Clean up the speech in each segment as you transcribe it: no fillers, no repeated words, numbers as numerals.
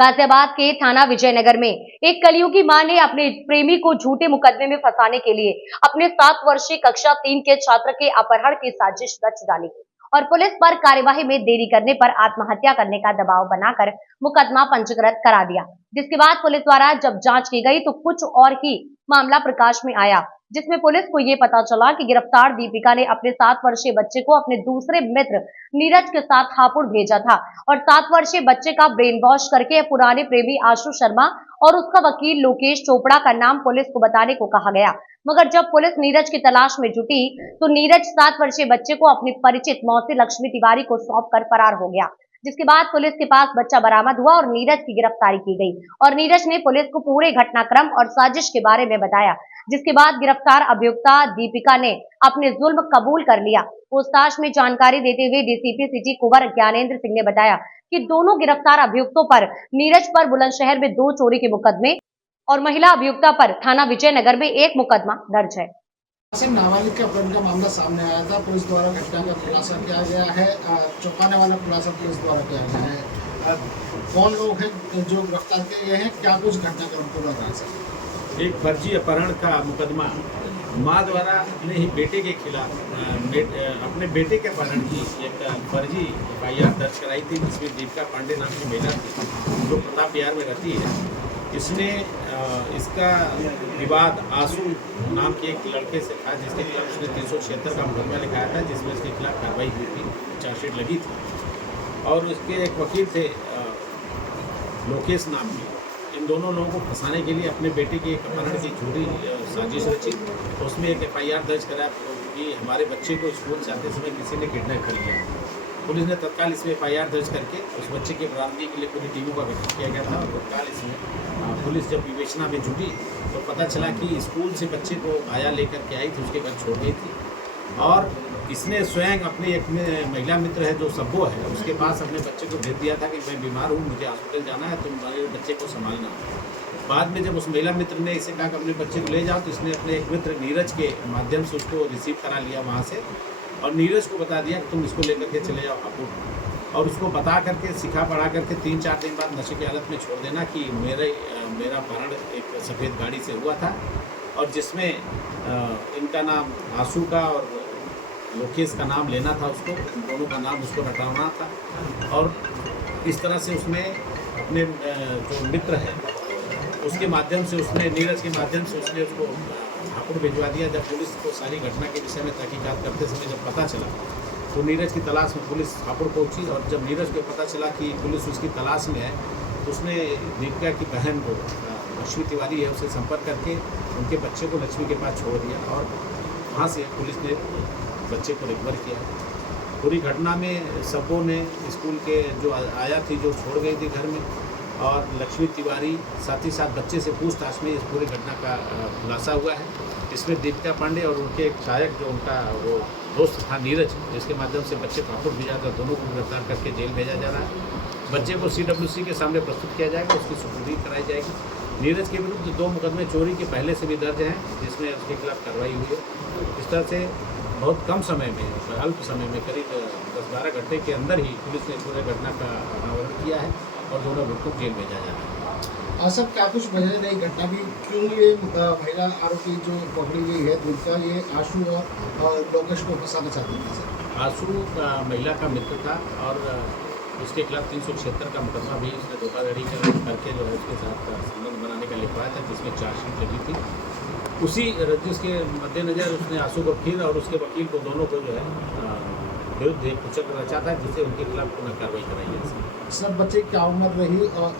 गाजियाबाद के थाना विजयनगर में एक कलयुगी मां ने अपने प्रेमी को झूठे मुकदमे में फंसाने के लिए अपने 7 वर्षीय कक्षा 3 के छात्र के अपहरण की साजिश रच डाली और पुलिस पर कार्यवाही में देरी करने पर आत्महत्या करने का दबाव बनाकर मुकदमा पंजीकृत करा दिया। जिसके बाद पुलिस द्वारा जब जांच की गई तो कुछ और ही मामला प्रकाश में आया, जिसमें पुलिस को ये पता चला कि गिरफ्तार दीपिका ने अपने 7 वर्षीय बच्चे को अपने दूसरे मित्र नीरज के साथ हापुड़ भेजा था और 7 वर्षीय बच्चे का ब्रेन वॉश करके पुराने प्रेमी आशु शर्मा और उसका वकील लोकेश चोपड़ा का नाम पुलिस को बताने को कहा गया। मगर जब पुलिस नीरज की तलाश में जुटी तो नीरज 7 वर्षीय बच्चे को अपनी परिचित मौसी लक्ष्मी तिवारी को सौंपकर फरार हो गया। जिसके बाद पुलिस के पास बच्चा बरामद हुआ और नीरज की गिरफ्तारी की गई और नीरज ने पुलिस को पूरे घटनाक्रम और साजिश के बारे में बताया। जिसके बाद गिरफ्तार अभियुक्ता दीपिका ने अपने जुल्म कबूल कर लिया। पूछताछ में जानकारी देते हुए डीसीपी सिटी कुंवर ज्ञानेंद्र सिंह ने बताया कि दोनों गिरफ्तार अभियुक्तों पर नीरज पर बुलंदशहर में 2 चोरी के मुकदमे और महिला अभियुक्ता पर थाना विजयनगर में 1 मुकदमा दर्ज है। नाबालिग के अपहरण का मामला सामने आया था। पुलिस द्वारा घटना का खुलासा किया गया है। चौंकाने वाला खुलासा पुलिस द्वारा किया गया है। कौन लोग हैं जो गिरफ्तार किए गए हैं, क्या कुछ घटनाक्रम को रहा है? एक फर्जी अपहरण का मुकदमा मां द्वारा अपने ही बेटे के खिलाफ अपने बेटे के अपहरण की एक फर्जी एफआईआर दर्ज कराई थी, जिसमें दीपिका पांडे नाम की महिला थी जो प्रताप बिहार में रहती है। इसने इसका विवाद आशु नाम के एक लड़के से था, जिसके खिलाफ उसने 376 का मुकदमा लिखाया था, जिसमें उसके खिलाफ कार्रवाई हुई थी, चार्जशीट लगी थी और उसके एक वकील थे लोकेश नाम के। इन दोनों लोगों को फंसाने के लिए अपने बेटे के एक अपहरण की झूठी साजिश रची। उसमें एक एफआईआर दर्ज करा कि हमारे बच्चे को स्कूल से आते समय किसी ने किडनैप कर लिया। पुलिस ने तत्काल इसमें एफआईआर दर्ज करके उस बच्चे की बरामदगी के लिए पूरी टीमों का गठन किया गया था और तत्काल इसमें पुलिस जब विवेचना में जुटी तो पता चला कि स्कूल से बच्चे को आया लेकर के आई थी, उसके घर छोड़ गई थी और इसने स्वयं अपने एक महिला मित्र है जो सब्बो है, उसके पास अपने बच्चे को भेज दिया था कि मैं बीमार हूँ, मुझे हॉस्पिटल जाना है, तुम मेरे बच्चे को संभालना। बाद में जब उस महिला मित्र ने इसे कहा कि अपने बच्चे को ले जाओ तो इसने अपने एक मित्र नीरज के माध्यम से उसको रिसीव करा लिया वहाँ से और नीरज को बता दिया कि तुम इसको लेकर के चले जाओ हापुड़, और उसको बता करके सिखा पढ़ा करके 3-4 दिन बाद नशे की हालत में छोड़ देना कि मेरा अपहरण एक सफ़ेद गाड़ी से हुआ था और जिसमें इनका नाम आशु का और लोकेश का नाम लेना था, उसको दोनों का नाम उसको रटाना था और इस तरह से उसने अपने जो मित्र है उसके माध्यम से उसने नीरज के माध्यम से उसने उसको हापुड़ भिजवा दिया। जब पुलिस को सारी घटना के विषय में तहकीकात करते समय जब पता चला तो नीरज की तलाश में पुलिस हापुड़ पहुंची और जब नीरज को पता चला कि पुलिस उसकी तलाश में है तो उसने दीपिका की बहन को लक्ष्मी तिवारी है उसे संपर्क करके उनके बच्चे को लक्ष्मी के पास छोड़ दिया और वहाँ से पुलिस ने बच्चे को रिकवर किया। पूरी घटना में सबों ने स्कूल के जो आया थी जो छोड़ गई थी घर में और लक्ष्मी तिवारी साथ ही साथ बच्चे से पूछताछ में इस पूरी घटना का खुलासा हुआ है। इसमें दीपिका पांडे और उनके एक सहायक जो उनका वो दोस्त था नीरज, जिसके माध्यम से बच्चे को हापुड़ भेजा था, दोनों को गिरफ्तार करके जेल भेजा जा रहा है। बच्चे को CWC के सामने प्रस्तुत किया जाएगा, उसकी सुपुर्दी कराई जाएगी। नीरज के विरुद्ध 2 मुकदमे चोरी के पहले से भी दर्ज हैं, जिसमें उसके खिलाफ कार्रवाई हुई है। इस तरह से बहुत कम समय में, अल्प समय में, करीब 10-12 घंटे के अंदर ही पुलिस ने पूरे घटना का अनावरण किया है और दोनों व्यक्तियों को जेल भेजा जा रहा है। सर, क्या कुछ वजह नहीं घटना भी क्यों ये महिला आरोपी जो पकड़ी गई है दीपिका, ये आशु और लोकेश को फंसाना चाहती थी? सर, आशु महिला का मित्र था और उसके खिलाफ 376 का मुकदमा भी उसने धोखाधड़ी करके जो है उसके साथ संबंध बनाने का लिखवाया था, जिसमें चार्जशीट लगी थी। उसी रंजिश के मद्देनजर उसने आशु को फिर और उसके वकील को दोनों को जो है विरुद्ध एक कुचक्र रचा था, जिससे उनके खिलाफ पुनः कार्रवाई कराई है। सर, बच्चे की क्या उम्र रही और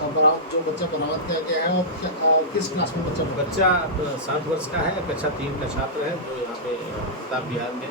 जो बच्चा बरामद किया गया है और किस क्लास में बच्चा 7 वर्ष का है, कक्षा 3 का छात्र है जो यहाँ पे प्रताप बिहार में